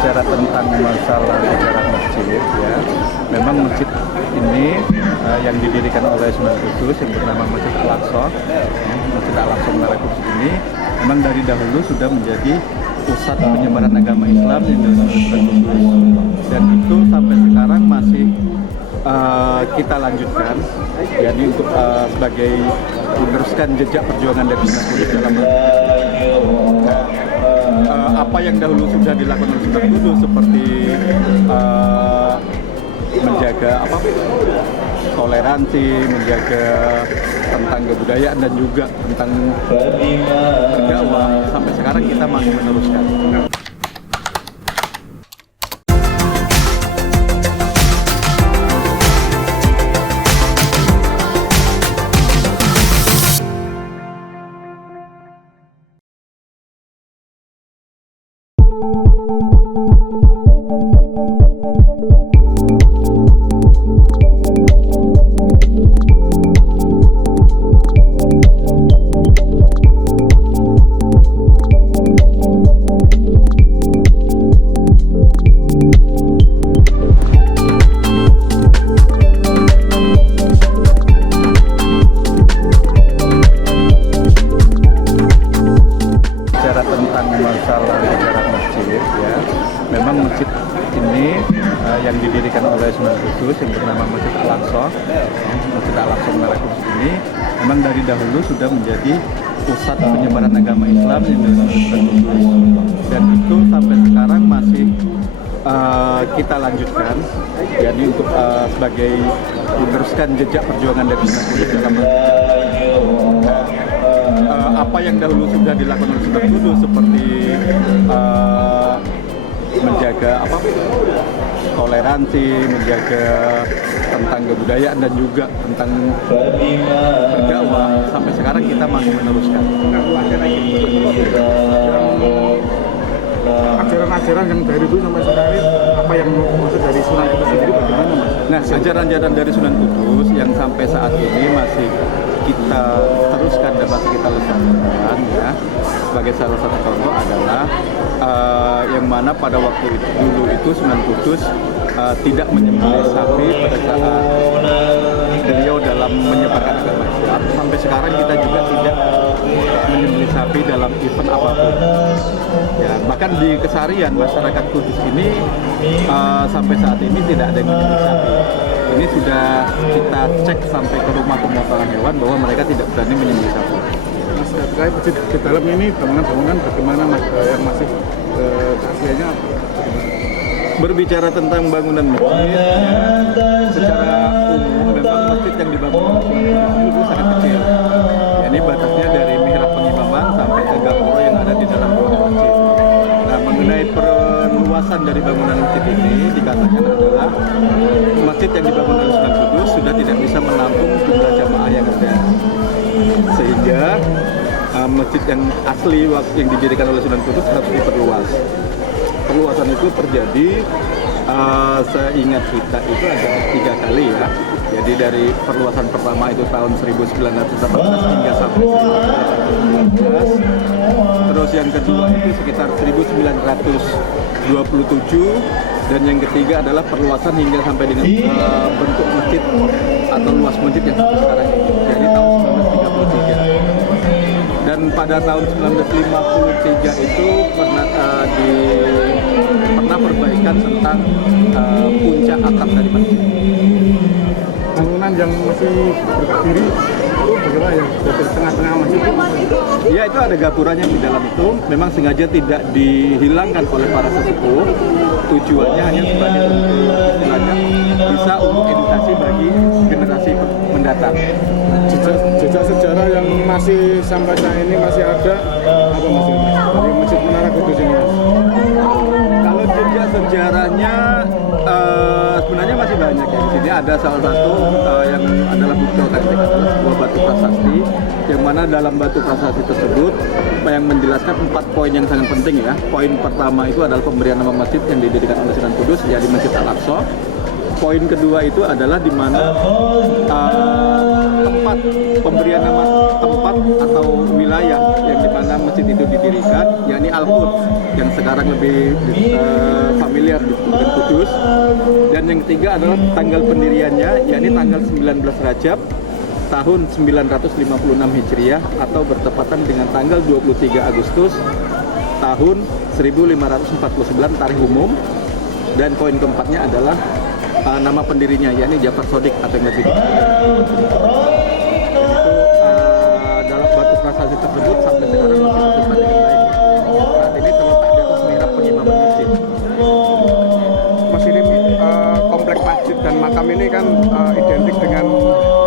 Berbicara tentang masalah sejarah masjid, ya, memang masjid ini yang didirikan oleh Sunan Kudus yang bernama Masjid Al-Aqsa, Masjid Al-Aqsa Menara Kudus ini memang dari dahulu sudah menjadi pusat penyebaran agama Islam yang dilakukan Sunan Kudus, dan itu sampai sekarang masih kita lanjutkan, jadi untuk sebagai meneruskan jejak perjuangan dari Sunan Kudus dalam apa yang dahulu sudah dilakukan oleh Sunan Kudus seperti menjaga toleransi, menjaga tentang kebudayaan dan juga tentang berdakwah, sampai sekarang kita masih meneruskan. Tentang masalah sejarah masjid, ya, memang masjid ini yang didirikan oleh Sunan Kudus yang bernama Masjid Al-Aqsa, Masjid Al-Aqsa Menara Kudus ini memang dari dahulu sudah menjadi pusat penyebaran agama Islam yang dilakukan Sunan Kudus, dan itu sampai sekarang masih kita lanjutkan, jadi untuk sebagai meneruskan jejak perjuangan dari Sunan Kudus dalam apa yang dahulu sudah dilakukan oleh Sunan Kudus seperti menjaga toleransi, menjaga tentang kebudayaan dan juga tentang berdakwah, sampai sekarang kita masih meneruskan. Ajaran-ajaran yang dari dulu sampai sekarang, apa yang maksud dari Sunan Kudus sendiri bagaimana, Mas? Nah, ajaran-ajaran dari Sunan Kudus yang sampai saat ini masih kita teruskan dan masih kita lestarikan, ya, sebagai salah satu contoh adalah yang mana pada waktu itu dulu itu Sunan Kudus tidak menyembelih sapi pada saat beliau dalam menyebarkan agama Islam. Sampai sekarang kita juga tidak menyembelih sapi dalam event apapun. Ya, bahkan di keseharian masyarakat Kudus ini sampai saat ini tidak ada yang menyembelih sapi. Ini sudah kita cek sampai ke rumah pemotongan hewan bahwa mereka tidak berani menyembelih sapi. Mas, terkait masjid di dalam ini bangunan-bangunan bagaimana, Mas, yang masih keasliannya bagaimana? Berbicara tentang bangunan masjid, ya, secara umum memang masjid yang dibangun oleh Sunan Kudus dulu sangat kecil. Ya, ini batasnya dari mihrab pengimaman sampai ke gapura yang ada di dalam ruangan masjid. Nah, mengenai perluasan dari bangunan masjid ini dikatakan adalah masjid yang dibangun oleh Sunan Kudus sudah tidak bisa menampung jumlah jamaah yang ada, sehingga masjid yang asli yang didirikan oleh Sunan Kudus harus diperluas. Perluasan itu terjadi seingat kita itu ada 3 kali, ya. Jadi dari perluasan pertama itu tahun 1918 hingga sampai 1919. Terus yang kedua itu sekitar 1927, dan yang ketiga adalah perluasan hingga sampai dengan bentuk masjid atau luas masjid yang sekarang ini. Jadi tahun 1933. Dan pada tahun 1953 itu pernah perbaikan tentang puncak atap dari masjid. Bangunan yang masih berdiri itu bagaimana, yang di tengah-tengah masjid itu? Ya, itu ada gapuranya di dalam itu. Memang sengaja tidak dihilangkan oleh para sesepuh. Tujuannya hanya sebagai istilahnya bisa untuk edukasi bagi generasi mendatang. Jejak sejarah yang masih sampai saat ini masih ada apa, Mas, dari Masjid Menara Kudus ini, Mas? Kalau jejak sejarahnya sebenarnya masih banyak, ya. Di sini ada salah satu yang adalah bukti otentik, adalah sebuah batu prasasti, yang mana dalam batu prasasti tersebut yang menjelaskan 4 poin yang sangat penting, ya. Poin pertama itu adalah pemberian nama masjid yang didirikan oleh Sunan Kudus, yaitu Masjid Al-Aqsa. Poin kedua itu adalah di mana tempat pemberian nama tempat atau wilayah yang di mana masjid itu didirikan, yakni Al-Quds, yang sekarang lebih familiar disebutkan kudus. Dan yang ketiga adalah tanggal pendiriannya, yakni tanggal 19 Rajab tahun 956 Hijriah atau bertepatan dengan tanggal 23 Agustus tahun 1549 tarikh umum. Dan poin keempatnya adalah nama pendirinya, yakni Ja'far Shadiq atau yang lebih dikenal. Dalam batu prasasti tersebut sampai sekarang masih tersimpan dengan baik. Saat ini terletak di atas mihrab pengimaman masjid. Mas, ini kompleks masjid dan makam ini kan identik dengan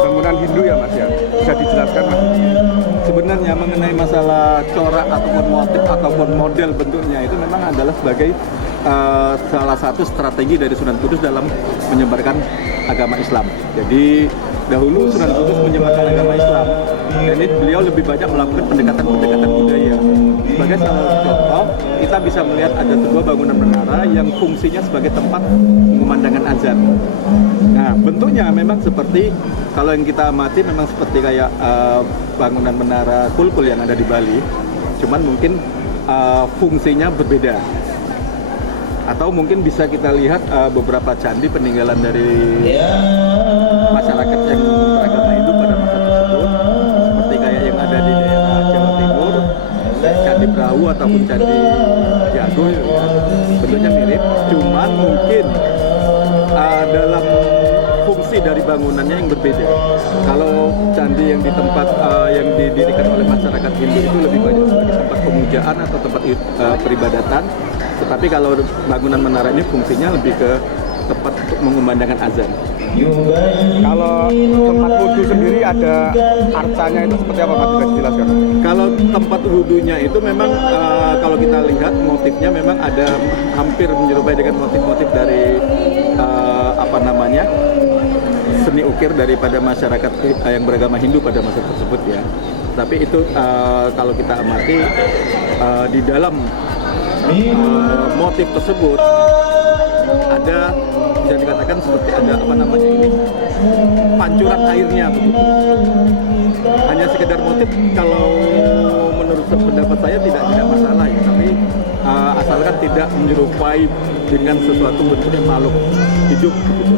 bangunan Hindu ya Mas ya? Bisa dijelaskan Mas? Sebenarnya mengenai masalah corak ataupun motif ataupun model bentuknya itu memang adalah sebagai salah satu strategi dari Sunan Kudus dalam menyebarkan agama Islam. Jadi dahulu Sunan Kudus menyebarkan agama Islam, dan ini beliau lebih banyak melakukan pendekatan-pendekatan budaya. Sebagai salah satu contoh, kita bisa melihat ada sebuah bangunan menara yang fungsinya sebagai tempat pengumandangkan azan. Nah, bentuknya memang seperti, kalau yang kita amati memang seperti kayak bangunan menara Kulkul yang ada di Bali, cuman mungkin fungsinya berbeda. Atau mungkin bisa kita lihat beberapa candi peninggalan dari masyarakat yang beragama Hindu pada masa tersebut, seperti kayak yang ada di daerah Jawa Timur, Candi Brahu ataupun Candi Jago, ya. Bentuknya mirip, cuman mungkin dalam fungsi dari bangunannya yang berbeda. Kalau candi yang di tempat yang didirikan oleh masyarakat Hindu itu lebih banyak sebagai tempat pemujaan atau tempat peribadatan, tetapi kalau bangunan menara ini fungsinya lebih ke tempat untuk mengumandangkan azan. Kalau tempat wudhu sendiri ada arcanya itu seperti apa Mas, bisa dijelaskan? Kalau tempat wudhunya itu memang kalau kita lihat motifnya memang ada hampir menyerupai dengan motif-motif dari seni ukir daripada masyarakat yang beragama Hindu pada masa tersebut ya. Tapi itu kalau kita amati di dalam motif tersebut ada, bisa dikatakan seperti ada pancuran airnya begitu. Hanya sekedar motif, kalau menurut pendapat saya tidak masalah ya, tapi asalkan tidak menyerupai dengan sesuatu bentuknya makhluk hidup begitu.